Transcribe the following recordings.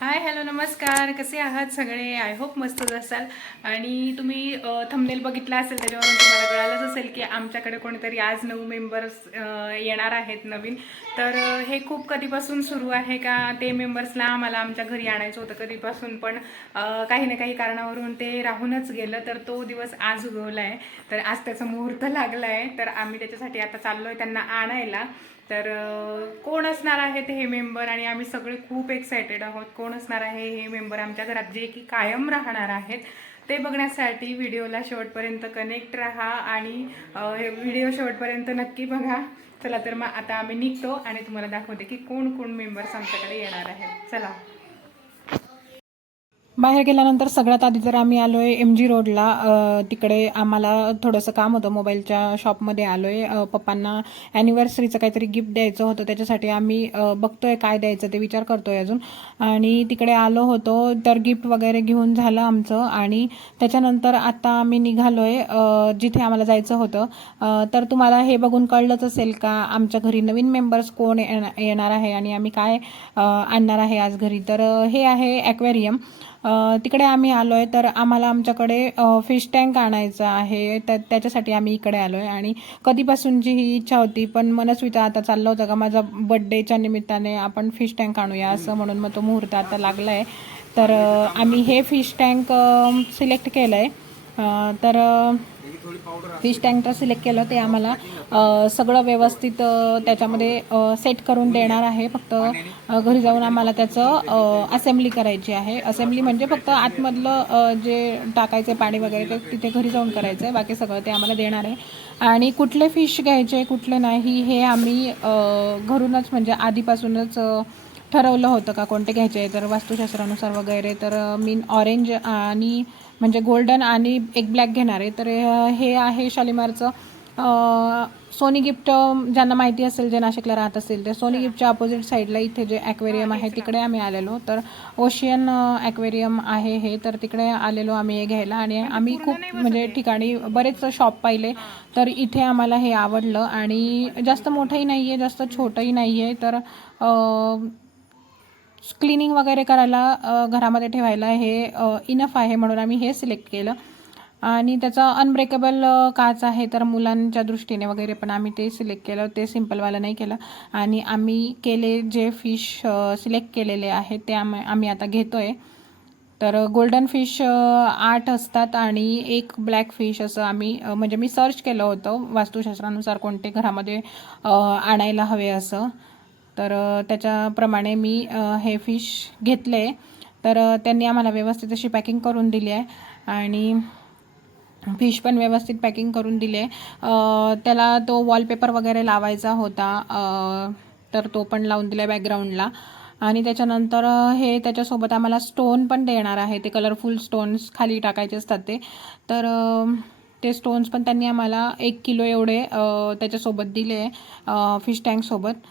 Hi hello नमस्कार. कसे आहात सगळे? आय होप मस्तच असाल. आणि तुम्ही थंबनेल बघितला असेल त्याच्यावरून तुम्हाला कळालंच असेल की आमच्याकडे कोणीतरी आज नऊ मेंबर्स येणार आहेत नवीन. तर हे खूप कधीपासून सुरू आहे का? ते मेंबर्सला आम्हाला आमच्या घरी आणायचं होतं कधीपासून पण काही ना काही कारणावरून ते राहूनच गेलं तर तो दिवस आज उगवला आहे तर आज त्याचा मुहूर्त लागला आहे तर आम्ही त्याच्यासाठी आता चाललो आहे त्यांना आणायला. तर कोण असणार आहेत हे मेंबर? आणि आम्ही सगळे खूप एक्सायटेड आहोत. कोण असणार आहे हे मेंबर? आमच्या घरात जे की कायम राहणार आहेत ते बघण्यासाठी व्हिडिओला शेवटपर्यंत कनेक्ट राहा आणि हे व्हिडिओ शेवटपर्यंत नक्की बघा. चला तर मग आता आम्ही निघतो आणि तुम्हाला दाखवते की कोण कोण मेंबर्स आमच्याकडे येणार आहेत. चला. बाहेर गेल्यानंतर सगळ्यात आधी तर आम्ही आलो आहे एम जी रोडला तिकडे आम्हाला थोडंसं काम होतं मोबाईलच्या शॉपमध्ये आलो आहे पप्पांना ॲनिव्हर्सरीचं काहीतरी गिफ्ट द्यायचं होतं त्याच्यासाठी आम्ही बघतो बघतोय काय द्यायचं ते विचार करतोय अजून. आणि तिकडे आलो होतो तर गिफ्ट वगैरे घेऊन झालं आमचं. आणि त्याच्यानंतर आता आम्ही निघालो आहे जिथे आम्हाला जायचं होतं. तर तुम्हाला हे बघून कळलंच असेल का आमच्या घरी नवीन मेंबर्स कोण येणार आहे आणि आम्ही काय आणणार आहे आज घरी. तर हे आहे ॲक्वेरियम तिकडे आम्ही आलो आहे तर आम्हाला आमच्याकडे फिश टँक आणायचं आहे. तर त्याच्यासाठी आम्ही इकडे आलो आहे आणि कधीपासूनची ही इच्छा होती पण मनस्विता आता चाललं होतं का माझा बड्डेच्या निमित्ताने आपण फिश टँक आणूया असं म्हणून मग तो मुहूर्त आता लागला आहे तर आम्ही हे फिश टँक सिलेक्ट केलं आहे तर फिश टँकर सिलेक्ट केलं ते आम्हाला सगळं व्यवस्थित त्याच्यामध्ये सेट करून देणार आहे. फक्त घरी जाऊन आम्हाला त्याचं असेंब्ली करायची आहे. असेंब्ली म्हणजे फक्त आतमधलं जे टाकायचं पाणी वगैरे ते तिथे घरी जाऊन करायचं आहे. बाकी सगळं ते आम्हाला देणार आहे. आणि कुठले फिश घ्यायचे कुठले नाही हे आम्ही घरूनच म्हणजे आधीपासूनच ठरवलं होतं का कोणते घ्यायचे तर वास्तुशास्त्रानुसार वगैरे तर मी ऑरेंज आणि म्हणजे गोल्डन आणि एक ब्लॅक घेणार आहे. तर हे आहे शालिमारचं सोनी गिफ्ट ज्यांना माहिती असेल जे नाशिकला राहत असेल ते सोनी गिफ्टच्या अपोजिट साईडला इथे जे ॲक्वेरियम आहे तिकडे आम्ही आलेलो. तर ओशियन ॲक्वेरियम आहे हे तर तिकडे आलेलो आम्ही हे घ्यायला. आणि आम्ही खूप म्हणजे ठिकाणी बरेच शॉप पाहिले. तर इथे आम्हाला हे आवडलं. आणि जास्त मोठंही नाही आहे जास्त छोटंही नाही आहे तर क्लिनिंग वगैरे करायला घरामध्ये ठेवायला हे इनफ आहे म्हणून आम्ही हे सिलेक्ट केलं. आणि त्याचा अनब्रेकेबल काच आहे तर मुलांच्या दृष्टीने वगैरे पण आम्ही ते सिलेक्ट केलं. ते सिम्पलवालं नाही केलं. आणि आम्ही केले जे फिश सिलेक्ट केलेले आहेत ते आम्ही आम्ही आता घेतो आहे तर गोल्डन फिश आठ असतात आणि एक ब्लॅक फिश असं आम्ही म्हणजे मी सर्च केलं होतं वास्तुशास्त्रानुसार कोणते घरामध्ये आणायला हवे असं. तर त्याच्याप्रमाणे मी हे फिश घेतले. तर त्यांनी आम्हाला व्यवस्थित अशी पॅकिंग करून दिली आहे. आणि फिश पण व्यवस्थित पॅकिंग करून दिले. त्याला तो वॉलपेपर वगैरे लावायचा होता. तर तो पण लावून दिला आहे बॅकग्राऊंडला आणि त्याच्यानंतर हे त्याच्यासोबत आम्हाला स्टोन पण देणार आहे. ते कलरफुल स्टोन्स खाली टाकायचे असतात ते. तर ते स्टोन्स पण त्यांनी आम्हाला एक किलो एवढे त्याच्यासोबत दिले फिश टँकसोबत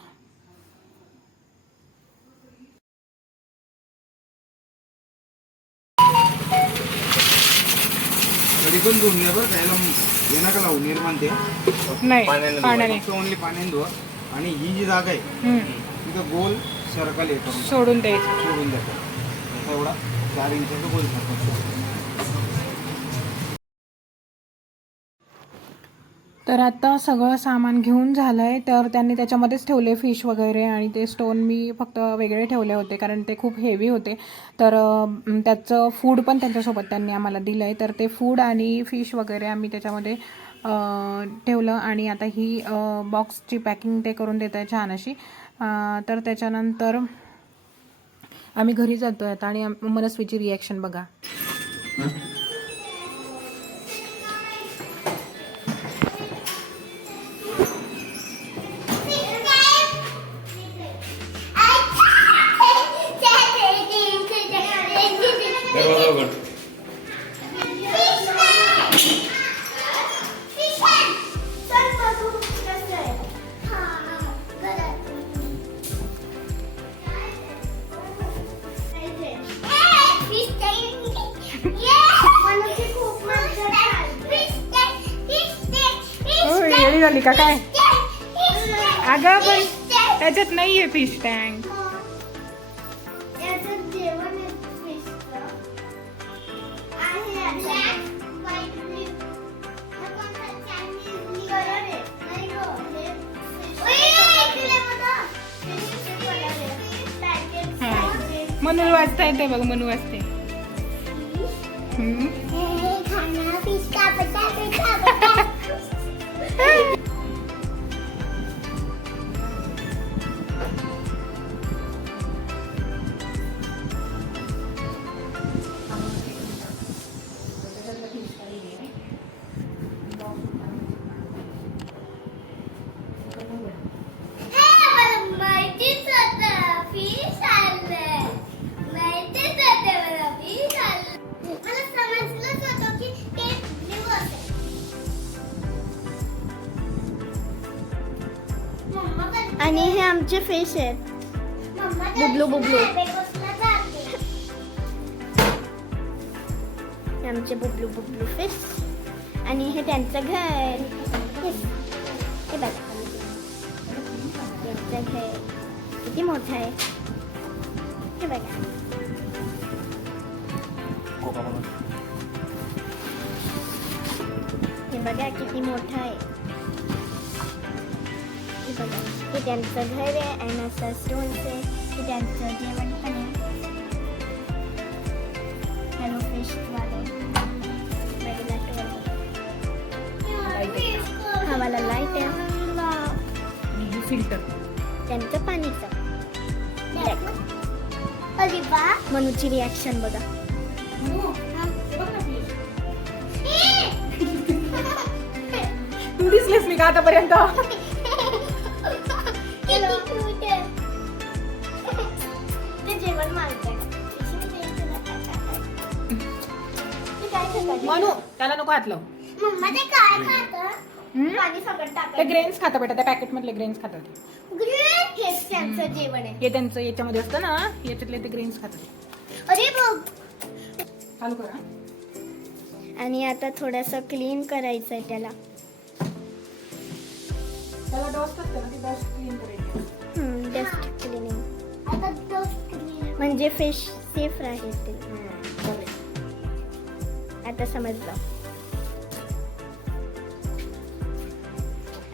पण धुवून द्या बरं त्याला नका लावू निर्माण ते. नाही पाण्याने फक्त ओनली पाण्याने धुवा. आणि ही जी जागा आहे हम्म. तिथं गोल सर्कल हे करून सोडून द्यायचं. सोडून द्या असा एवढा चार इंचाचा गोल सर्कल तर आता सगळं सामान घेऊन झालं आहे तर त्यांनी त्याच्यामध्येच ठेवले फिश वगैरे आणि ते स्टोन मी फक्त वेगळे ठेवले होते कारण ते खूप हेवी होते. तर त्याचं फूड पण त्यांच्यासोबत त्यांनी आम्हाला दिलं आहे तर ते फूड आणि फिश वगैरे आम्ही त्याच्यामध्ये ठेवलं आणि आता ही बॉक्सची पॅकिंग ते करून देत आहे छान अशी तर त्याच्यानंतर आम्ही घरी जातो आहे आता आणि मनस्वीची रिॲक्शन बघा. काळी झाली का काय? अगं पण त्याच्यात नाहीये फिश टँक म्हणून वाजता येते बघ म्हणून वाजते हे आमचे फिश आहेत. बुबलू, बुबलू. आमचे बुबलू बुबलू फिश आणि हे त्यांचं घर. हे बघा. त्यांचं घर. किती मोठं आहे. हे बघा. हे बघा किती मोठं आहे. हे बघा. हे त्यांचं घर आहे आणि असं स्टोन्स आहे हे त्यांचं जेवण पण आहे हॅलो फिश वाले हा वाला लाइट आहे फिल्टर त्यांचं पाणीचं अरे वा मनूची रिॲक्शन बघा तू दिसलीस मी का आतापर्यंत खातं? मनू त्याला नको हात लाव मम्मा ते काय खातं? हम्म? पाणी सगळं ते टाकायचं. ग्रेन्स खातं बेटा त्या पॅकेट मधले ग्रेन्स खातात ते. Green हेच त्यांचं जेवण आहे हे त्यांचं याच्यामध्ये असतं ना याच्यातले ते ग्रेन्स खातात अरे बघ चालू करा आणि आता थोडंसं क्लीन करायचं आहे त्याला त्याला डस्ट असतं ना ती डस्ट क्लीन करायची जस्ट क्लिनिंग आता तो screen. म्हणजे फिश सेफ राहतील बरं. आता समजलं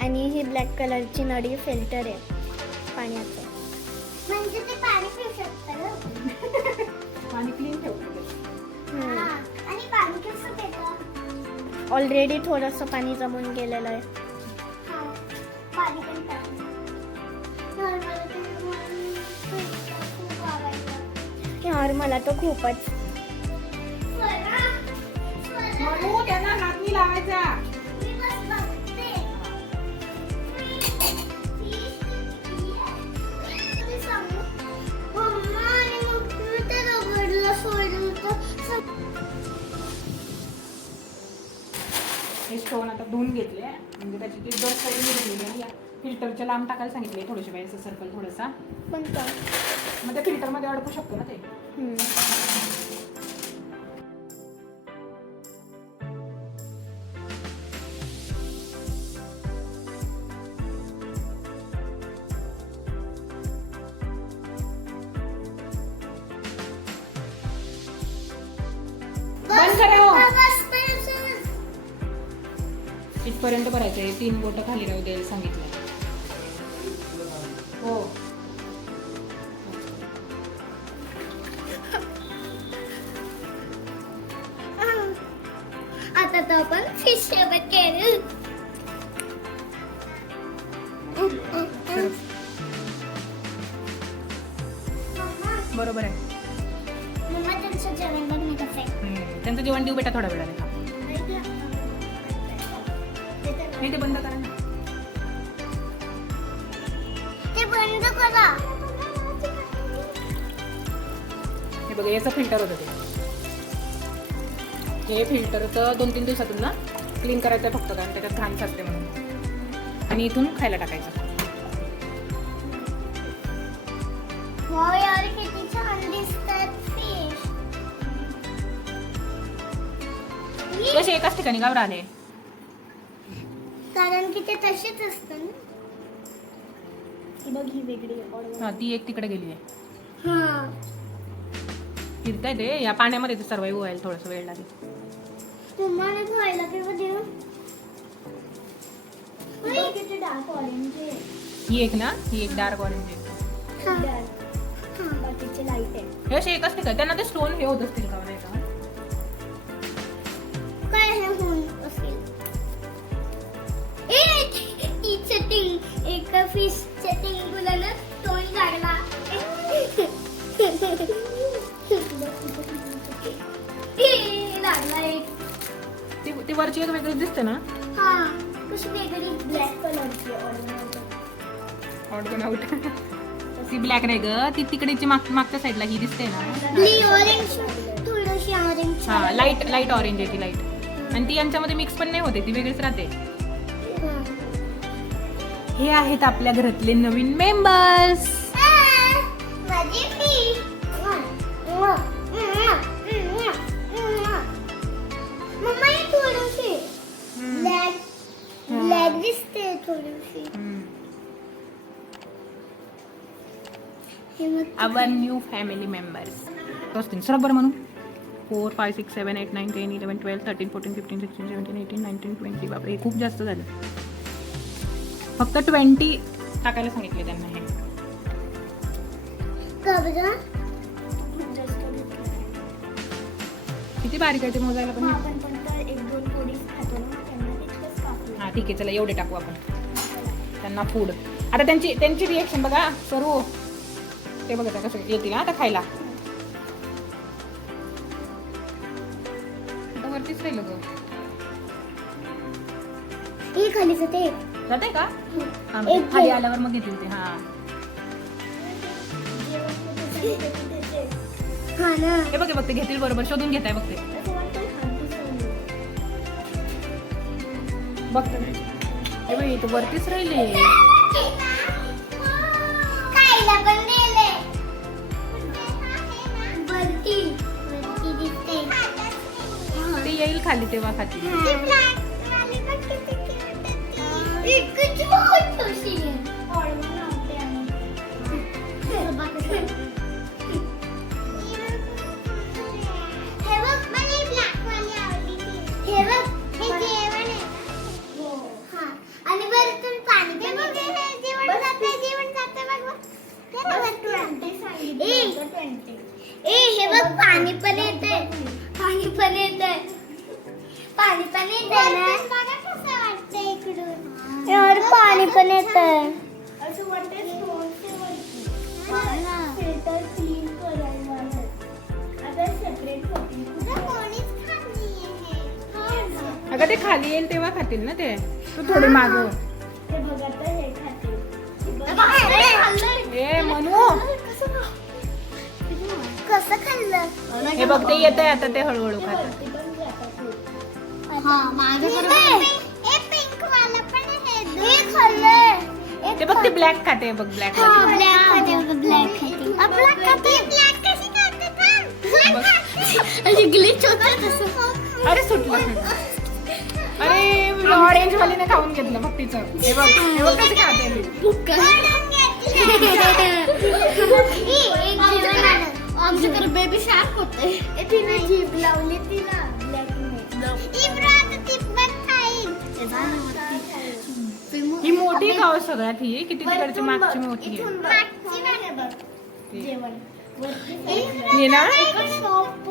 आणि ही ब्लॅक कलरची नळी फिल्टर आहे पाण्याचं म्हणजे ते पाणी पिऊ शकतं? पाणी क्लीन. हा. आणि पाणी कसं पितं? ऑलरेडी थोडंसं पाणी जमून गेलेलं आहे हा. पाणी पण आवडलं. मला तो खूपच मनू त्यांना हात नाही लावायचा मी हे स्टोन आता धुवून घेतले म्हणजे त्याची ती सगळी फिल्टरच्या लांब टाकायला सांगितले थोडेसे बाई असं सर्कल थोडासा. पण का मग त्या फिल्टरमध्ये अडकू शकतो ना ते. हम्म. बंद करा हो. इथपर्यंत भरायचं आहे तीन बोटं खाली राहू द्यायला सांगितलं. आता आपण फिश सोबत केलं. बरोबर आहे. मम्मा त्यांचं जेवण बघ ना कसं आहे. हम्म. त्यांचं जेवण देऊ बेटा थोड्या वेळाने खा नाही ते बंद करा ना. ते बंद करा. हे बघा याचं फिल्टर होतं ते. हे फिल्टरचं दोन तीन दिवसातून ना क्लीन करायचं फक्त कारण त्याच्यात घाण साचते म्हणून. आणि इथून खायला टाकायचं. कसे एकाच ठिकाणी गावर आले? कारण की ते तसेच असतं ना. ही बघ ही वेगळी आहे. हा ती एक तिकडे गेली आहे. हा. फिरताय ते. या पाण्यामध्ये ते सर्वाईव्ह व्हायला थोडंसं वेळ लागेल. तुम्हाला खायला किंवा देऊ? किती डार्क ऑरेंज आहे. ही एक ना ही एक डार्क ऑरेंज आहे. हा. बाकीचे लाइट आहे हे असे एकच ठिकाण त्यांना ते स्टोन हे होत असतील का नाही का? काय हे होऊन असेल एका फिशच्या वरची एक वेगळीच दिसते ना? हा कशी वेगळी? ब्लॅक कलरची ऑर्डर आउट ती ब्लॅक नाही ग ती तिकडेची माग मागच्या साईडला ही दिसते ना. ब्ली ऑरेंज थोडीशी ऑरेंज हा लाइट लाइट ऑरेंज आहे ती लाइट आणि ती यांच्यामध्ये मिक्स पण नाही होते ती वेगळीच राहते. हे. आहेत आपल्या घरातले नवीन मेंबर्स माझी मम्मा ही थोडीशी. ब्लॅक ब्लॅक दिसते थोडीशी. हे मग आवर न्यू फॅमिली मेंबर्स असतील सर बरं म्हणून. Four five six seven eight nine ten eleven twelve thirteen fourteen fifteen sixteen seventeen eighteen nineteen twenty बापरे हे खूप जास्त झालं. फक्त ट्वेंटी टाकायला सांगितले त्यांना हे. किती बारीक आहे ते मोजायला पण ठीक आहे चला एवढे टाकू आपण. त्यांना फूड आता त्यांची त्यांची रिएक्शन बघा. करू ते बघा कसं येतील आता खायला. आता वरतीच राहिलं ग. हे खाली जाते जाते का? हा, एक खाली. आल्यावर मग येतील ते हा. हा ना. हे बघ हे बघ ते घेतील बरोबर. शोधून घेताय बघ ते. बघ. हे इथं वरतीच राहिले. खायला पण दिले वरती वरती दिसते ते येईल खाली तेव्हा मोठीशी. करायला आता सेपरेट होती अगं ते खाली येईल तेव्हा खातील ना ते तू थोडी हे खाते ए मनू कसं खाल्लं हे बघ ते येत आहे आता ते हळूहळू खात पण हे. माझ्या पिंक वाला पण खाल्लंय ते बघ ते ब्लॅक खाते बघ ब्लॅक हा ब्लॅक खाते ब्लॅक खाते. ब्लॅक खाते. ब्लॅक कशी खाते अशी ग्लिच होतं तसं. अरे सुटलं. अरे ऑरेंज वालीने खाऊन घेतलं बघ तिचं. हे बघ हे बघ कसं खाते आमच्याकडे बेबी शार्क होते तिने जीभ लावली तिला ही मोठी खाऊ सगळ्यात ही किती तिकडची मागची मोठी आहे. ही ना?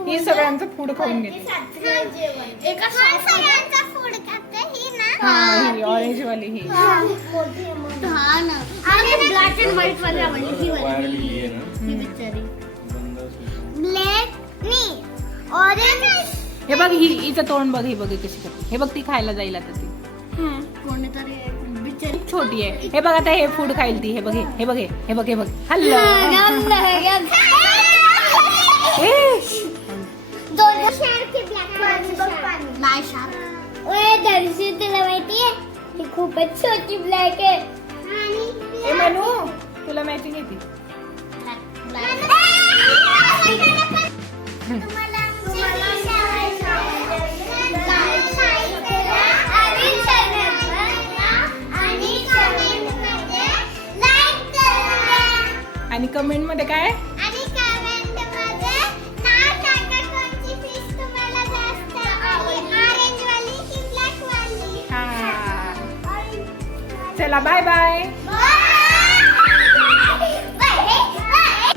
ही सगळ्यांचं फूड खाऊन घेते. जेवण. एका सगळ्यांचा फूड खाते ही ना? हा ही ऑरेंज वाली ही. मोठी आहे मग. हा ब्लॅक अँड व्हाईट वाली ही ऑरेंज हे बघ ही हिचं तोंड बघ ही बघ ही कशी करते. हे बघ ती खायला जाईल आता ती. कोणीतरी खूप छोटी आहे हे बघ आता हे फूड खाईल ती हे बघ हे हे बघ. हे हे बघ हे बघ हल्लं ए, दोन शार्क ब्लॅक वाली नाही शार्क ओए दर्शी तुला माहितीये ही खूपच छोटी ब्लॅक आहे. आणि ए मनू तुला मॅचिंग येते. तुम्हाला